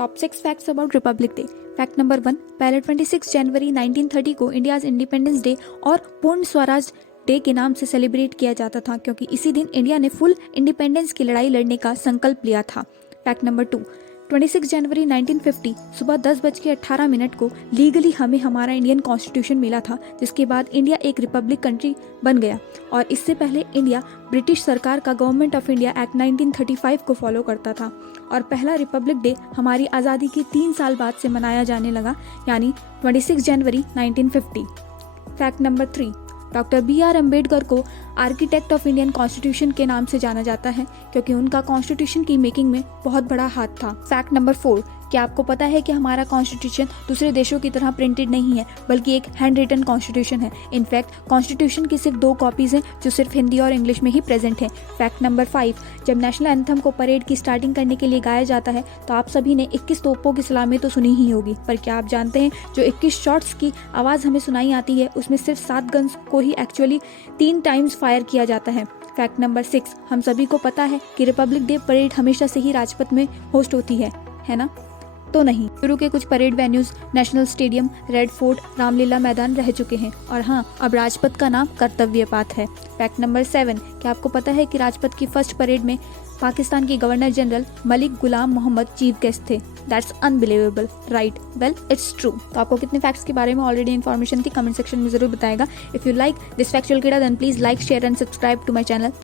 Top 6 facts about Republic day. Fact number 1, पहले 26 जनवरी 1930 को India's independence day और पूर्ण स्वराज डे के नाम से सेलिब्रेट किया जाता था, क्योंकि इसी दिन इंडिया ने फुल इंडिपेंडेंस की लड़ाई लड़ने का संकल्प लिया था। फैक्ट नंबर 2, 26 जनवरी 1950 सुबह 10:18 को लीगली हमें हमारा इंडियन कॉन्स्टिट्यूशन मिला था, जिसके बाद इंडिया एक रिपब्लिक कंट्री बन गया। और इससे पहले इंडिया ब्रिटिश सरकार का गवर्नमेंट ऑफ इंडिया एक्ट 1935 को फॉलो करता था। और पहला रिपब्लिक डे हमारी आज़ादी के 3 साल बाद से मनाया जाने लगा, यानी 26 जनवरी 1950। Fact number 3, doctor BR Ambedkar को आर्किटेक्ट ऑफ इंडियन कॉन्स्टिट्यूशन के नाम से जाना जाता है, क्योंकि उनका कॉन्स्टिट्यूशन की मेकिंग में बहुत बड़ा हाथ था। फैक्ट नंबर 4, क्या आपको पता है कि हमारा कॉन्स्टिट्यूशन दूसरे देशों की तरह प्रिंटेड नहीं है, बल्कि एक हैंड रिटन कॉन्स्टिट्यूशन है। इनफैक्ट कॉन्स्टिट्यूशन की सिर्फ 2 कॉपीज़ हैं, जो सिर्फ हिंदी और इंग्लिश में ही प्रेजेंट हैं। फैक्ट नंबर 5, जब नेशनल एंथम को परेड की स्टार्टिंग करने के लिए गाया जाता है, तो आप सभी ने 21 तोपों की सलामी तो सुनी ही होगी, पर क्या आप जानते हैं जो 21 शॉट्स की आवाज़ हमें सुनाई आती है, उसमें सिर्फ 7 गन्स को ही एक्चुअली 3 टाइम्स फायर किया जाता है। फैक्ट नंबर 6, हम सभी को पता है कि रिपब्लिक डे परेड हमेशा से ही राजपथ में होस्ट होती है ना? तो नहीं, शुरू के कुछ parade venues national stadium, red fort, Ramlila मैदान रह चुके हैं। और हाँ, अब राजपथ का नाम कर्तव्य पाथ है। फैक्ट नंबर 7, क्या आपको पता है कि राजपथ की फर्स्ट परेड में पाकिस्तान के governor general Malik Ghulam Mohammad chief guest थे? That's unbelievable, right? Well, it's true. तो आपको कितने फैक्ट्स के बारे में ऑलरेडी इन्फॉर्मेशन थी, कमेंट सेक्शन में जरूर बताएगा। If you like this factual किड़ा, then please like, share and subscribe to my channel.